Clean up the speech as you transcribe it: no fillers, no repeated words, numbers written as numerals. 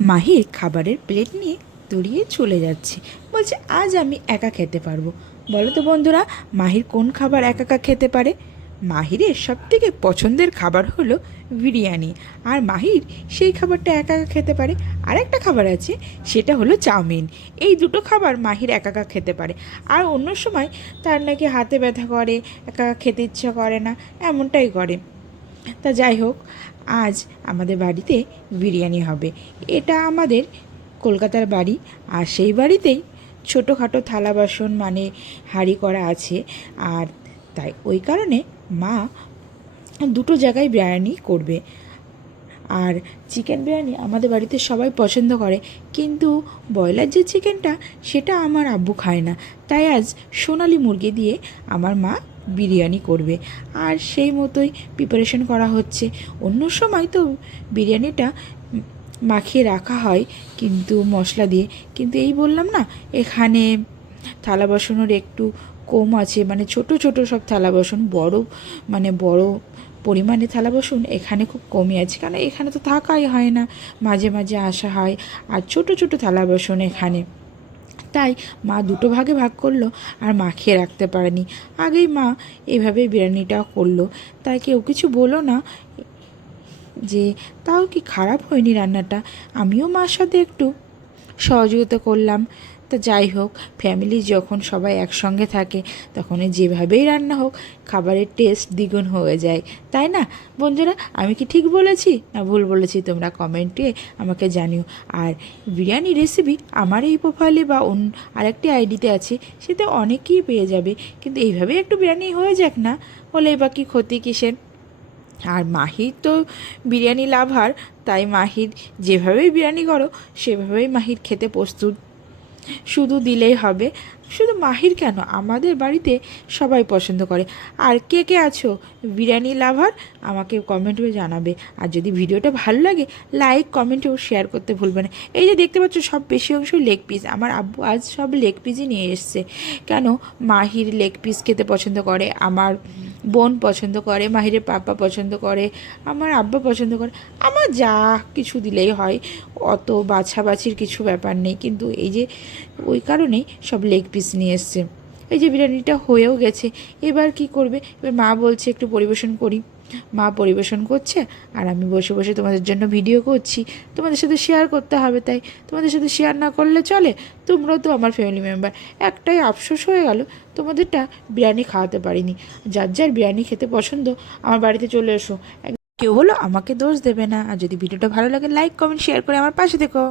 মাহির খাবারের প্লেট নিয়ে দৌড়িয়ে চলে যাচ্ছে, বলছে আজ আমি একা খেতে পারবো। বলো তো বন্ধুরা, মাহির কোন খাবার একা একা খেতে পারে? মাহিরের সবথেকে পছন্দের খাবার হলো বিরিয়ানি, আর মাহির সেই খাবারটা একা একা খেতে পারে। আর একটা খাবার আছে, সেটা হলো চাউমিন। এই দুটো খাবার মাহির একা একা খেতে পারে। আর অন্য সময় তার নাকি হাতে ব্যথা করে, একা একা খেতে ইচ্ছা করে না, এমনটাই করে। তা যাই হোক, আজ আমাদের বাড়িতে বিরিয়ানি হবে। এটা আমাদের কলকাতার বাড়ি, আর সেই বাড়িতেই ছোটোখাটো থালা বাসন মানে হাঁড়ি করা আছে। আর তাই ওই কারণে মা দুটো জায়গায় বিরিয়ানি করবে। আর চিকেন বিরিয়ানি আমাদের বাড়িতে সবাই পছন্দ করে, কিন্তু ব্রয়লার যে চিকেনটা সেটা আমার আব্বু খায় না। তাই আজ সোনালি মুরগি দিয়ে আমার মা বিরিয়ানি করবে, আর সেই মতোই প্রিপারেশন করা হচ্ছে। অন্য সময় তো বিরিয়ানিটা মাখিয়ে রাখা হয় কিন্তু মশলা দিয়ে, কিন্তু এই বললাম না, এখানে থালা বাসনের একটু কম আছে, মানে ছোট ছোট সব থালা বাসন, বড় মানে বড় পরিমাণে থালা বাসন এখানে খুব কমই আছে, কারণ এখানে তো থাকাই হয় না, মাঝে মাঝে আসা হয়। আর ছোট ছোট থালা বাসন এখানে, তাই মা দুটো ভাগে ভাগ করলো, আর মাখিয়ে রাখতে পারেনি। আগেই মা এভাবে বিরিয়ানিটা করলো, তাই কেউ কিছু বলো না যে, তাও কি খারাপ হয়নি রান্নাটা। আমিও মার সাথে একটু সহযোগিতা করলাম। তা যাই হোক, ফ্যামিলি যখন সবাই একসঙ্গে থাকে তখন যেভাবেই রান্না হোক খাবারের টেস্ট দ্বিগুণ হয়ে যায়, তাই না বন্ধুরা? আমি কি ঠিক বলেছি না ভুল বলেছি, তোমরা কমেন্টে আমাকে জানিও। আর বিরিয়ানি রেসিপি আমার এই প্রোফাইলে বা আরেকটি আইডিতে আছে, সেটা অনেকেই পেয়ে যাবে। কিন্তু এইভাবে একটু বিরিয়ানি হয়ে যাক না, হলে বা কি ক্ষতি কিসের? আর মাহির তো বিরিয়ানি লাভার, তাই মাহির যেভাবেই বিরিয়ানি করো সেভাবেই মাহির খেতে প্রস্তুত, শুধু দিলেই হবে। শুধু মাহির কেন, আমাদের বাড়িতে সবাই পছন্দ করে। আর কে কে আছো বিরিয়ানি লাভার, আমাকে কমেন্ট করে জানাবে। আর যদি ভিডিওটা ভালো লাগে, লাইক কমেন্ট ও শেয়ার করতে ভুলবে না। এই যে দেখতে পাচ্ছ, সব বেশি অংশই লেগ পিস, আমার আব্বু আজ সব লেগ পিসই নিয়ে এসছে। কেন? মাহির লেগ পিস খেতে পছন্দ করে, আমার বোন পছন্দ করে, মাহিরের পাপা পছন্দ করে, আমার আব্বা পছন্দ করে। আমার যা কিছু দিলেই হয়, অত বাছাবাছির কিছু ব্যাপার নেই। কিন্তু এই যে ওই কারণেই সব লেগ পিস নিয়ে এসছে। এই যে বিরিয়ানিটা হয়েও গেছে, এবার কি করবে? এবার মা বলছে একটু পরিবেশন করি। মা পরিবেশন করছে, আর আমি বসে বসে তোমাদের জন্য ভিডিও করছি, তোমাদের সাথে শেয়ার করতে হবে, তাই তোমাদের সাথে শেয়ার না করলে চলে? তোমরাও তো আমার ফ্যামিলি মেম্বার। একটাই আফসোস হয়ে গেল, তোমাদেরটা বিরিয়ানি খাওয়াতে পারিনি। যার যার বিরিয়ানি খেতে পছন্দ আমার বাড়িতে চলে এসো। কেউ বলো আমাকে দোষ দেবে না। আর যদি ভিডিওটা ভালো লাগে, লাইক কমেন্ট শেয়ার করে আমার পাশে থেকো।